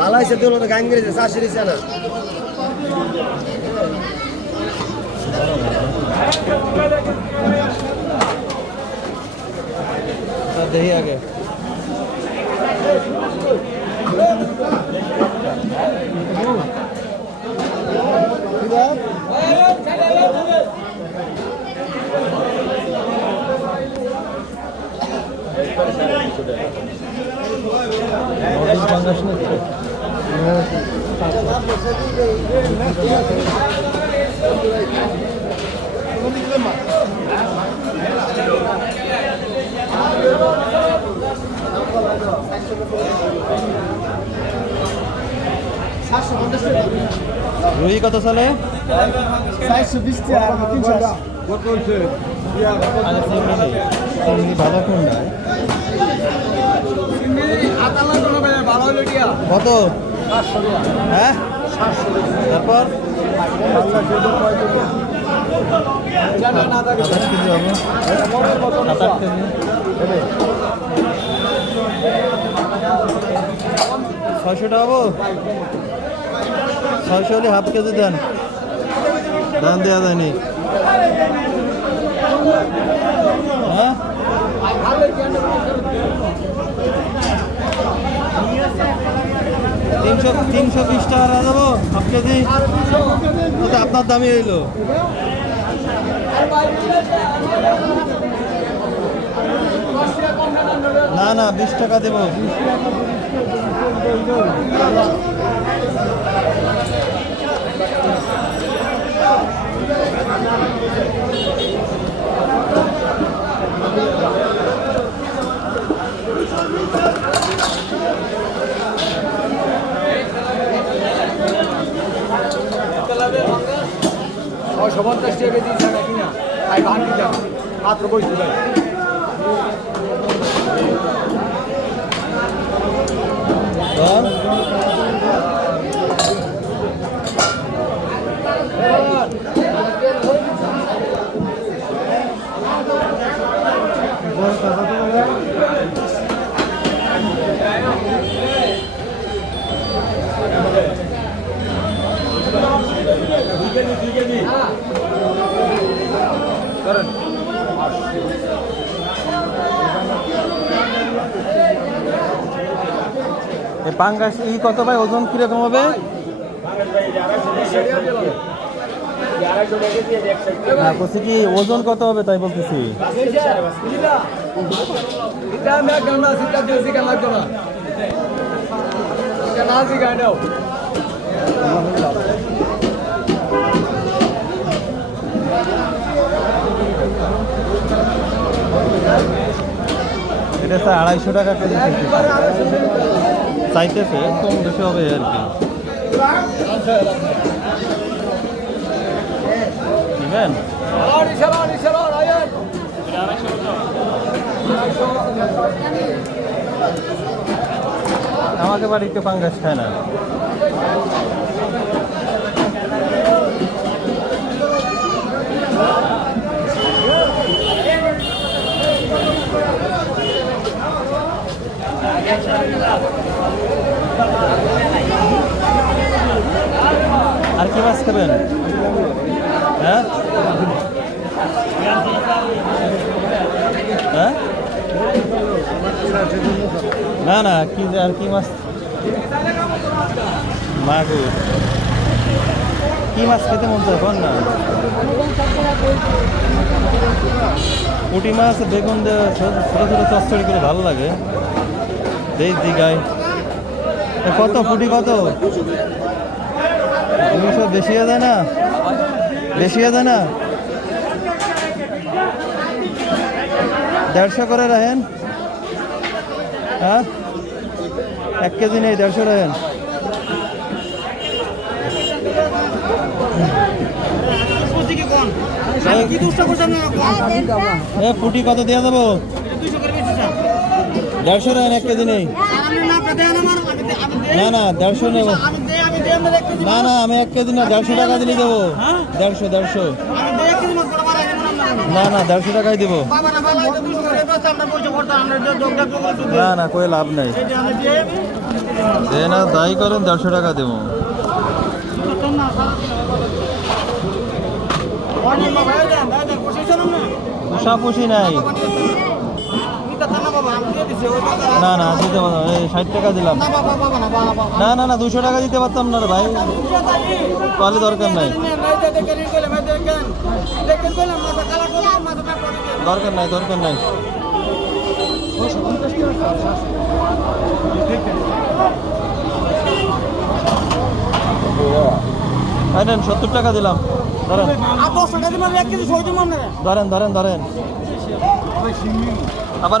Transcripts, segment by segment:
ভালো হয়েছে দিল তো গান গেছে চাষি দিছে না। দেখি আগে। রুই কত চলে চারশো বিশ টাকা চিংড়ি নেই ভালো কোনটা? কত? হ্যাঁ? তারপর? সাতাশ ছয়শো টাকা হব ছয়শো হলে হাফ কেজি দেন। দান দেওয়া যায়নি। হ্যাঁ? তিনশো তিনশো বিশ টাকা দেবো হাফ কেজি। আপনার দামই এলো না না, বিশ টাকা দেবো। ছয়শো পঞ্চাশ টাকা দিয়েছে নাকি না তাই ভাগ দিতে মাত্র বইছি ভাই ধর এই পাঙ্গাস, ই কত ভাই? ওজন কীরকম হবে? না বলছি কি, ওজন কত হবে তাই বলতেছি? না এটা স্যার আড়াইশো টাকা কেজি চাইতেছে, কম বেশি হবে আর কি। নেবেন? আমাকে বাড়িতে পাঙ্গাস খায় না। আর কি মাছ খাবেন? হ্যাঁ? হ্যাঁ? না না, কি আর কি মাছ? মাগুর। কি মাছ খেতে মন বল না। পুঁটি মাছ, বেগুন ছোট ছোট চচ্চড়ি করে ভালো লাগে। দেশ দিঘায়। কত? পুঁটি কত? দুশো বেশি হয়ে যায় না? বেশি হয়ে যায় না? দেড়শো করে রাখেন। হ্যাঁ? এক কেজি নেই দেড়শো রাখেন। পুটি কত দেওয়া যাব দেড়শো রাখেন এক কেজি নেই। না না, দেড়শো নেব। না না, আমি এক কেজি না, দেড়শো টাকা দিলে দেবো দেড়শো দেড়শো। না না, দেড়শো টাকাই দিব। না না না কই লাভ নাই। যে না, দায়ী করেন, দেড়শো টাকা দেবো। তো না সারা না না দিতে পারতাম ষাট টাকা দিলাম। না না না দুশো টাকা দিতে পারতাম না ভাই। তাহলে দরকার নাই। দরকার নাই দরকার নাই। নেন সত্তর টাকা দিলাম। ধরেন। ধরেন ধরেন ধরেন। আবার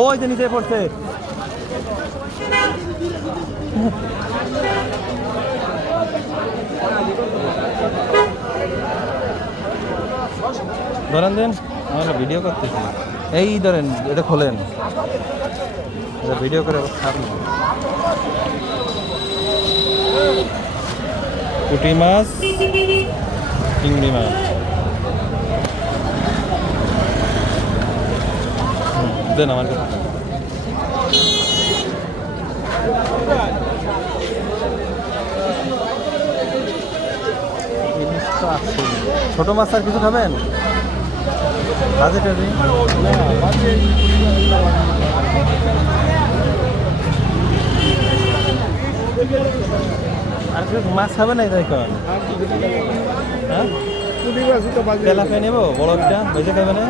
ওই যে নিচে পড়ছে। ধরেন দেন, আমরা ভিডিও করতেছি। এই ধরেন, এটা খোলেন। এটা ভিডিও করে ছাড়ুন মাছ, চিংড়ি মাছ। দেন আমার কাছে ছোট মাছ আর কিছু খাবেন? বাজে টাজি আর কিছু মাছ খাবে না তাই কন হ্যাঁ তেলাপিয়া নেব বড় একটা ভেজে খাবে না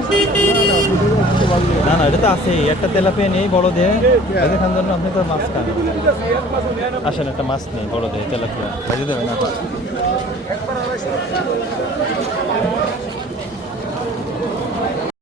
না না এটা তো আছেই। একটা তেলাপিয়া নেই বড় দিয়ে এখান জন্য আপনি তো মাছ খান। আসেন, একটা মাছ নেই বড় দিয়ে তেলাপিয়া। ভেজে দেবেন